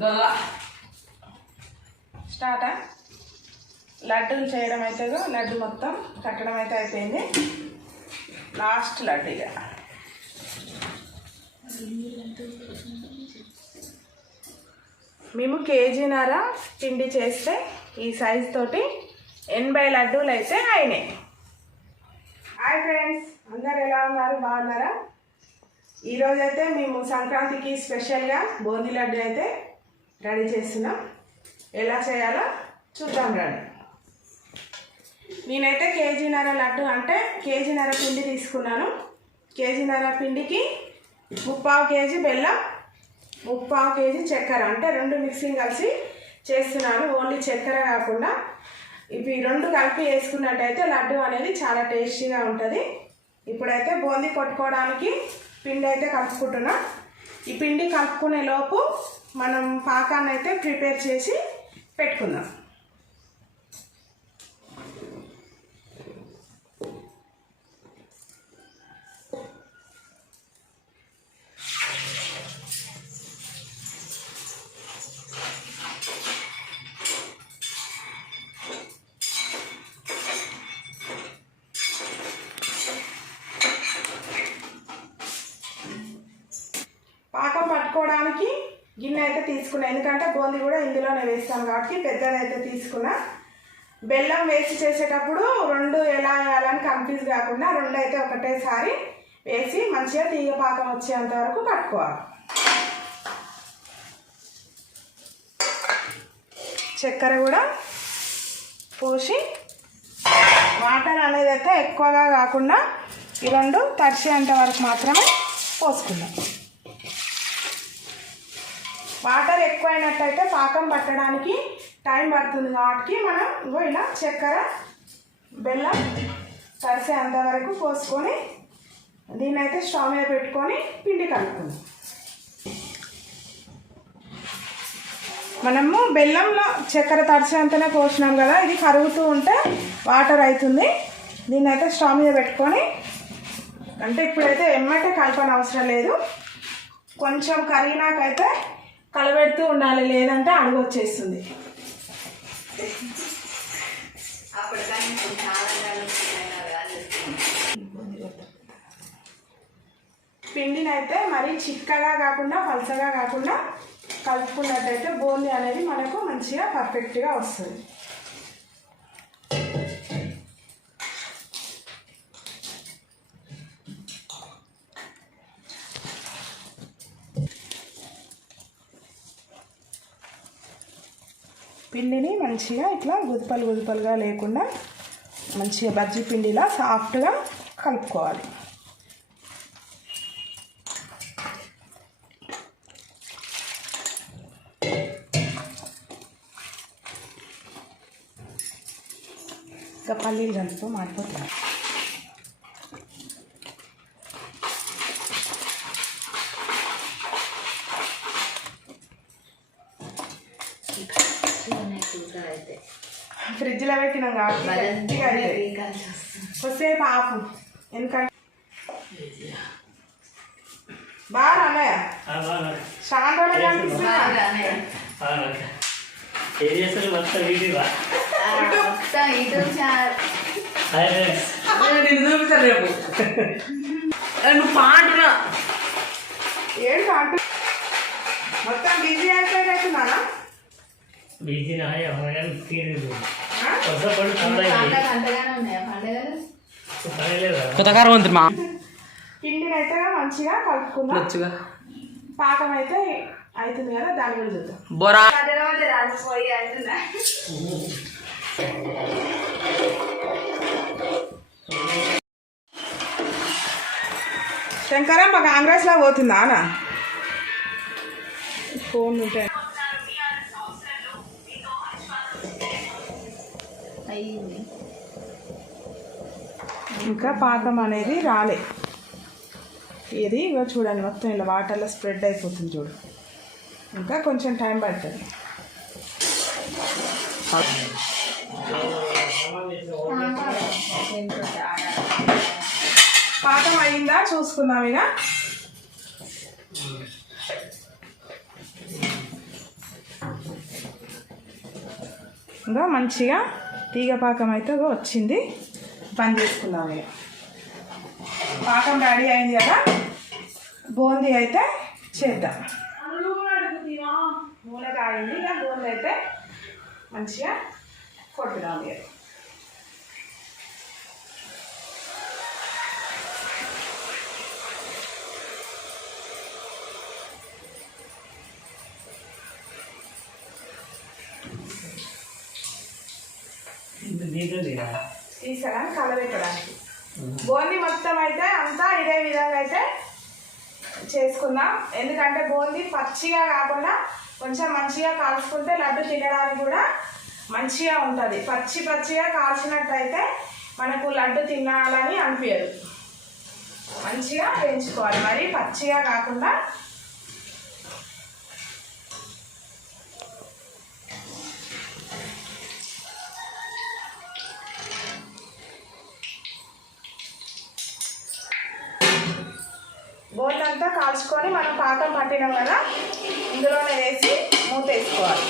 గోవా స్టార్టా? లడ్డూలు చేయడం అయితే లడ్డు మొత్తం కట్టడం అయితే అయిపోయింది. లాస్ట్ లడ్డు ఇక మేము కేజీన్నర పిండి చేస్తే ఈ సైజ్ తోటి ఎనభై లడ్డూలు అయితే అయినాయి. హాయ్ ఫ్రెండ్స్ అందరు ఎలా ఉన్నారు? బాగున్నారా? ఈరోజైతే మేము సంక్రాంతికి స్పెషల్గా బూందీ లడ్డు అయితే రెడీ చేస్తున్నాం. ఎలా చేయాలో చూద్దాం రండి. నేనైతే కేజీన్నర లడ్డు అంటే కేజీన్నర పిండి తీసుకున్నాను. కేజీన్నర పిండికి ముప్పావు కేజీ బెల్లం ముప్పావు కేజీ చక్కెర అంటే రెండు మిక్సింగ్ కలిసి చేస్తున్నాను ఓన్లీ చక్కెర కాకుండా ఇవి రెండు కలిపి వేసుకున్నట్టయితే లడ్డు అనేది చాలా టేస్టీగా ఉంటుంది. ఇప్పుడైతే బూందీ కొట్టుకోవడానికి పిండి అయితే కలుపుకుంటున్నా. ఈ పిండి కలుపుకునే లోపు మనం పాకాన్ని అయితే ప్రిపేర్ చేసి పెట్టుకుందాం. పాకం పట్టుకోవడానికి గిన్నె అయితే తీసుకున్నా. ఎందుకంటే బూందీ కూడా ఇందులోనే వేస్తాం కాబట్టి పెద్దదైతే తీసుకున్నా. బెల్లం వేసి చేసేటప్పుడు రెండు ఎలా వేయాలని కన్ఫ్యూజ్ కాకుండా రెండు అయితే ఒకటేసారి వేసి మంచిగా తీగ పాకం వచ్చేంత వరకు పట్టుకోవాలి చక్కెర కూడా పోసి వాటర్ అనేది అయితే ఎక్కువగా కాకుండా ఈ రెండు తడిసేంత వరకు మాత్రమే పోసుకుందాం. వాటర్ ఎక్కువైనట్టయితే పాకం పట్టడానికి టైం పడుతుంది కాబట్టి మనం ఇగో ఇలా చక్కెర బెల్లం తడిసే అంతవరకు పోసుకొని దీన్ని అయితే స్టవ్ మీద పెట్టుకొని పిండి కలుపుకుందాం. మనము బెల్లంలో చక్కెర తడిసేంతనే పోసినాం కదా ఇది కరుగుతూ ఉంటే వాటర్ అవుతుంది దీన్ని అయితే స్టవ్ మీద పెట్టుకొని అంటే ఇప్పుడైతే ఎమ్మటే కలపని అవసరం లేదు. కొంచెం కరిగినాకైతే కలబెడుతూ ఉండాలి లేదంటే అడుగు వచ్చేస్తుంది పిండిని అయితే మరీ చిక్కగా కాకుండా పలసగా కాకుండా కలుపుకున్నట్టయితే బూందీ అనేది మనకు మంచిగా పర్ఫెక్ట్గా వస్తుంది. పిండిని మంచిగా ఇట్లా గుదుపలు గుదుపలుగా లేకుండా మంచిగా బజ్జీ పిండిలా సాఫ్ట్గా కలుపుకోవాలి. ఇంకా పల్లీలు కలుపుతూ మాడిపోతుంది అయితే ఫ్రిడ్జ్లో పెట్టినాం కాబట్టి. కొద్దిసేపు ఆపు. ఎందుకంటే బాగా ఏం ఫ్రెండ్స్. నేను చూపిస్తాను రేపు. నువ్వు పాడురా. ఏంటి అంటు మొత్తం బిజీ అయిపోయినట్టున్నానా? బిజీ నాయ అమ్మగారు తీరదు ఆ? కొత్త పడు తొందరగా పండగ అంతగానే ఉన్నాయా పండగలు? పడలేదా కొత్త కారం ఉంది మా. పిండిని అయితే మంచిగా వచ్చుగా పాకం అయితే అవుతుంది కదా దాని కూడా చూద్దాం. బొరా. రాసిపోయి అంటున్నా శంకరమ్మ కాంగ్రెస్లో పోతుందా అన్న? ఫోన్ ఉంటాయి ఇంకా పాకం అనేది రాలే. ఇది ఇగో చూడండి మొత్తం ఇలా వాటర్లో స్ప్రెడ్ అయిపోతుంది చూడు. ఇంకా కొంచెం టైం పడుతుంది. పాకం అయిందా? చూసుకుందాం ఇక. ఇంకా మంచిగా తీగ పాకం అయితే వచ్చింది. బంద్ చేసుకుందాం ఇక పాకం రెడీ అయింది కదా బూందీ అయితే చేద్దాం. నూనె కాగింది ఇక బూందీ అయితే మంచిగా కొట్టుదాం ఇక. దీంట్లో లేదా తీసాను కలబెట్టడానికి బోంది మొత్తం అయితే అంతా ఇదే విధంగా అయితే చేసుకుందాం. ఎందుకంటే బోంది పచ్చిగా కాకుండా కొంచెం మంచిగా కాల్చుకుంటే లడ్డు తినడానికి కూడా మంచిగా ఉంటుంది. పచ్చి పచ్చిగా కాల్చినట్టయితే మనకు లడ్డు తినాలని అనిపించదు మంచిగా పెంచుకోవాలి మరి పచ్చిగా కాకుండా అంతా మనం పాకం పట్టినాం కదా ఇందులోనే వేసి మూత వేసుకోవాలి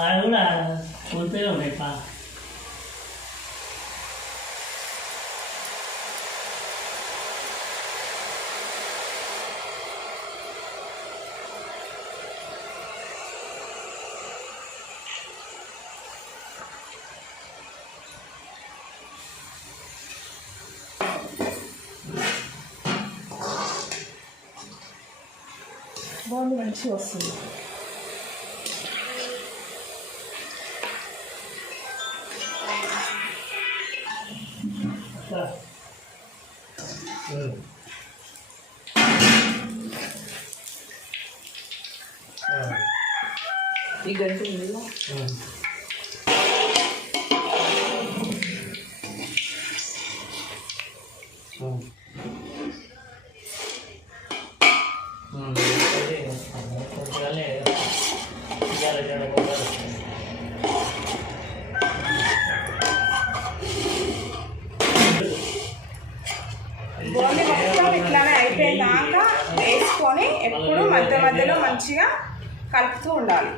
అది కూడా పూర్తిగా ఉన్నాయి పా బోర్డు మంచిగా వస్తుంది ఈ గంట ఎప్పుడు మధ్య మధ్యలో మంచిగా కలుపుతూ ఉండాలి.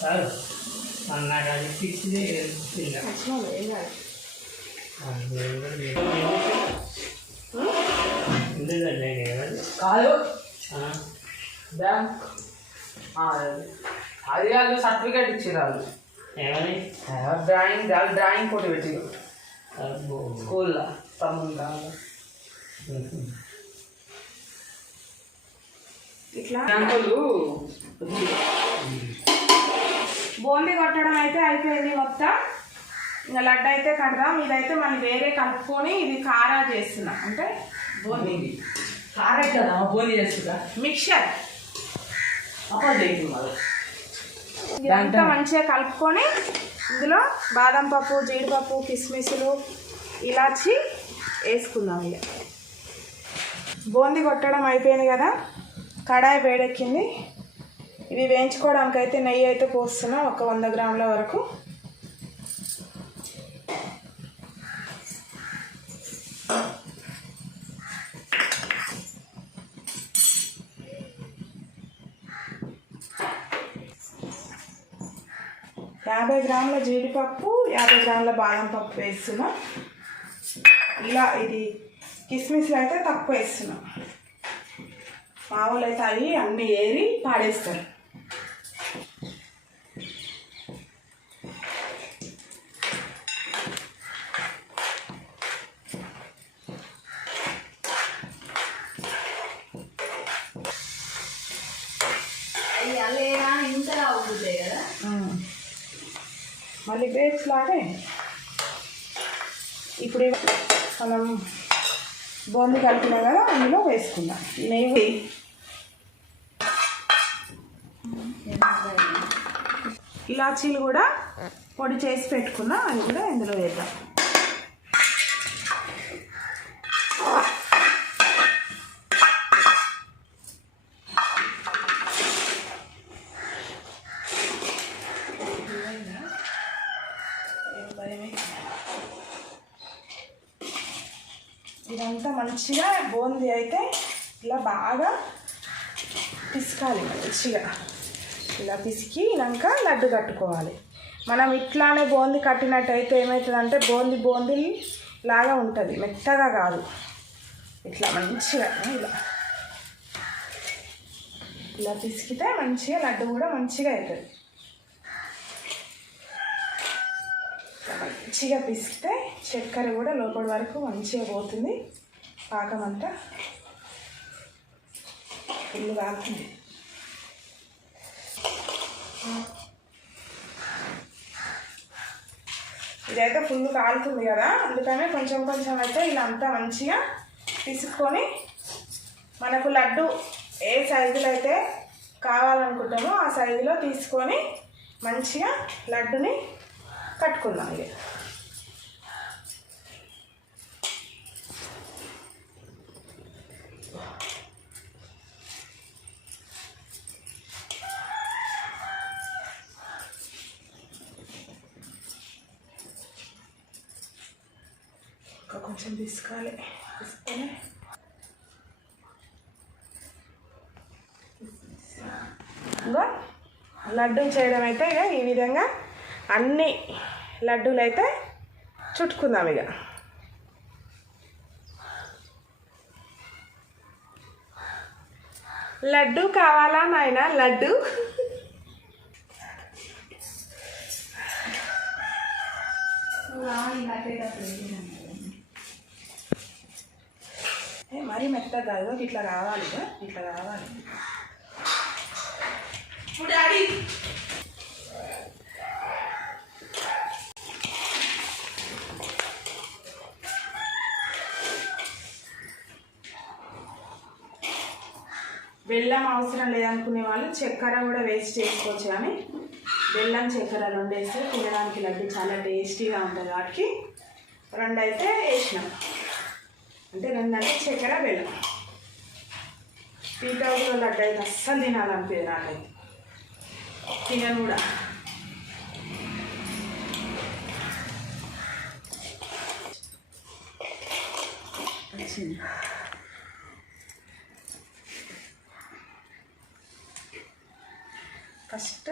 సార్ నాకు అది తీసి కాదు బ్యాంక్ అది. కాదు సర్టిఫికేట్ ఇచ్చారు వాళ్ళు. ఏమని? డ్రాయింగ్ డ్రాయింగ్ పోటీ పెట్టిరు అబ్బో. స్కూల్లో తమ్ముడు కాదు ఇట్లా బ్యాంకులు బోంది కొట్టడం అయితే అయిపోయింది మొత్తం. ఇంకా లడ్డు అయితే కడదాం. ఇదైతే మనం వేరే కలుపుకొని ఇది కారా చేస్తున్నా. అంటే బోంది కారెట్ కదా ఫోన్ చేస్తుందా మిక్చర్ అప్పుడు ఇదంతా మంచిగా కలుపుకొని ఇందులో బాదం పప్పు జీడిపప్పు కిస్మిస్లు ఇలాచి వేసుకుందాం ఇక. బూందీ కొట్టడం అయిపోయింది కదా కడాయి వేడెక్కింది. ఇవి వేయించుకోవడానికి అయితే నెయ్యి అయితే పోస్తున్నాం ఒక వంద గ్రాముల వరకు. యాభై గ్రాముల జీడిపప్పు యాభై గ్రాముల బాదం పప్పు వేస్తున్నా. ఇలా ఇది కిస్మిస్లు అయితే తక్కువ వేస్తున్నాం. మామూలు అయితే అవి అన్నీ ఏరి పాడేస్తారు అవి అల్లేరా ఇంత అవుతుంది కదా మళ్ళీ గ్రేప్స్ లాగే ఇప్పుడు మనం బోంది కలిపినా కదా అందులో వేసుకుందాం. నెయ్యి ఇలాచీలు కూడా పొడి చేసి పెట్టుకున్నా అవి కూడా ఇందులో వేద్దాం ఇదంతా మంచిగా బూందీ అయితే ఇలా బాగా పిసకాలి మంచిగా. ఇలా పిసికినాక లడ్డు కట్టుకోవాలి. మనం ఇట్లానే బూందీ కట్టినట్టయితే ఏమవుతుందంటే బూందీ బూందీ లాగా ఉంటుంది మెత్తగా కాదు. ఇట్లా మంచిగా ఇలా. ఇలా పిసికితే మంచిగా లడ్డు కూడా మంచిగా అవుతుంది మంచిగా పిసికితే చక్కెర కూడా లోపల వరకు మంచిగా పోతుంది. పాకం అంతా ఫుల్ కాకుండా ఇదైతే ఫుల్ కాలుతుంది కదా అందుకనే కొంచెం కొంచెం అయితే ఇలా అంతా మంచిగా తీసుకొని మనకు లడ్డు ఏ సైజులో అయితే కావాలనుకుంటామో ఆ సైజులో తీసుకొని మంచిగా లడ్డుని కట్టుకుందాం ఇది కొంచెం తీసుకోవాలి. తీసుకొని. ఇంకా లడ్డు చేయడం అయితే ఇక ఈ విధంగా అన్ని లడ్డూలు అయితే చుట్టుకుందాం ఇక. లడ్డు కావాలా నాయన? లడ్డు? రాని కట్టేటప్పుడు వేసినాను కదా. ఏ మరీ మెత్తగా కాదు ఇట్లా రావాలి ఇట్లా రావాలి. బెల్లం అవసరం లేదనుకునే వాళ్ళు చక్కెర కూడా వేస్ట్ చేసుకోవచ్చు కానీ బెల్లం చక్కెర రెండు వేస్తే తినడానికి లడ్డు చాలా టేస్టీగా ఉంటుంది. వాటికి రెండు అయితే వేసినాం. అంటే అంటే చక్కెర బెల్లం స్వీట్ హౌస్లో లడ్డు అయితే అస్సలు తినాలనిపించదు నాకైతే. తినను కూడా. వచ్చింది. ఫస్ట్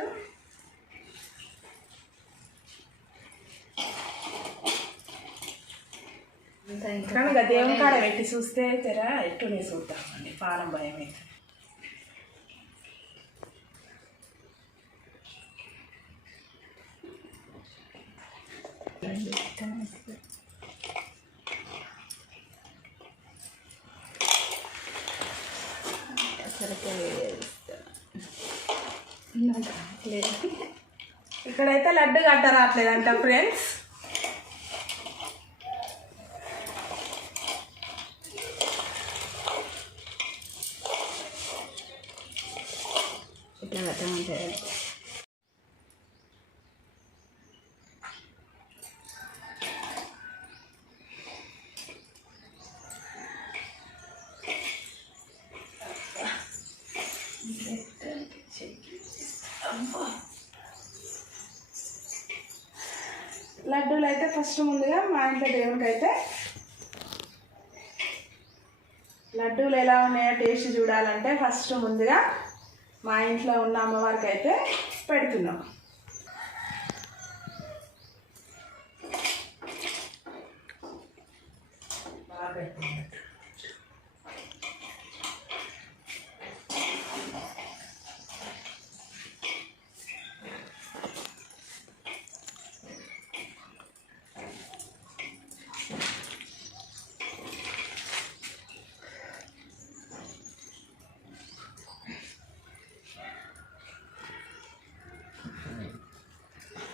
ఇంకా కానీ దేవుని కాడ పెట్టి చూస్తే తెర ఎట్టు చూద్దాం చూద్దామండి పానం భయం అయితే. ఇక్కడైతే లడ్డు కట్ట రావట్లేదంట ఫ్రెండ్స్ ఇట్లా లడ్డూలు అయితే ఫస్ట్ ముందుగా మా ఇంట్లో దేవునికి అయితే లడ్డూలు ఎలా ఉన్నాయో టేస్ట్ చూడాలంటే ఫస్ట్ ముందుగా మా ఇంట్లో ఉన్న అమ్మవారికి అయితే పెడుతున్నాం బాగా పెడుతున్నాం.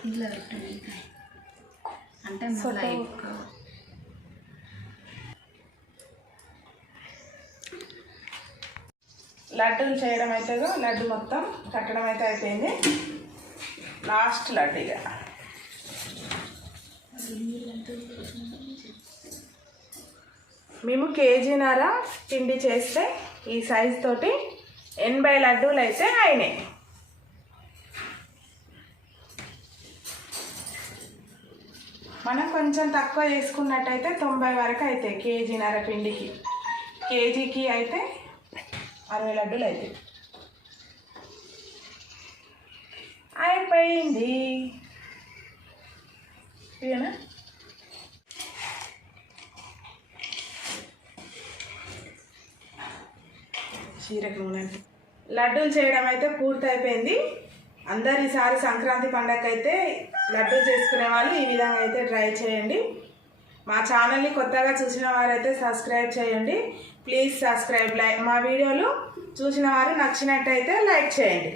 ఇట్లా. అంటే మళ్ళీ లడ్డూలు చేయడం అయితే లడ్డు మొత్తం కట్టడం అయితే అయిపోయింది. లాస్ట్ లడ్డు ఇక. మేము కేజీన్నర పిండి చేస్తే ఈ సైజ్ తోటి ఎనభై లడ్డూలు అయితే అయినాయి. మనం కొంచెం తక్కువ చేసుకున్నట్టయితే తొంభై వరకు అవుతాయి కేజీన్నర పిండికి. కేజీకి అయితే అరవై లడ్డూలు అవుతాయి. అయిపోయింది. ఇదేనా? చీరకు నూనె లడ్డూలు చేయడం అయితే పూర్తయిపోయింది. అందరు ఈసారి సంక్రాంతి పండగ అయితే లడ్డు చేసుకునే వాళ్ళు ఈ విధంగా అయితే ట్రై చేయండి. మా ఛానల్ని కొత్తగా చూసిన వారైతే సబ్స్క్రైబ్ చేయండి. ప్లీజ్ సబ్స్క్రైబ్ లైక్ మా వీడియోలు చూసిన వారు నచ్చినట్టయితే లైక్ చేయండి.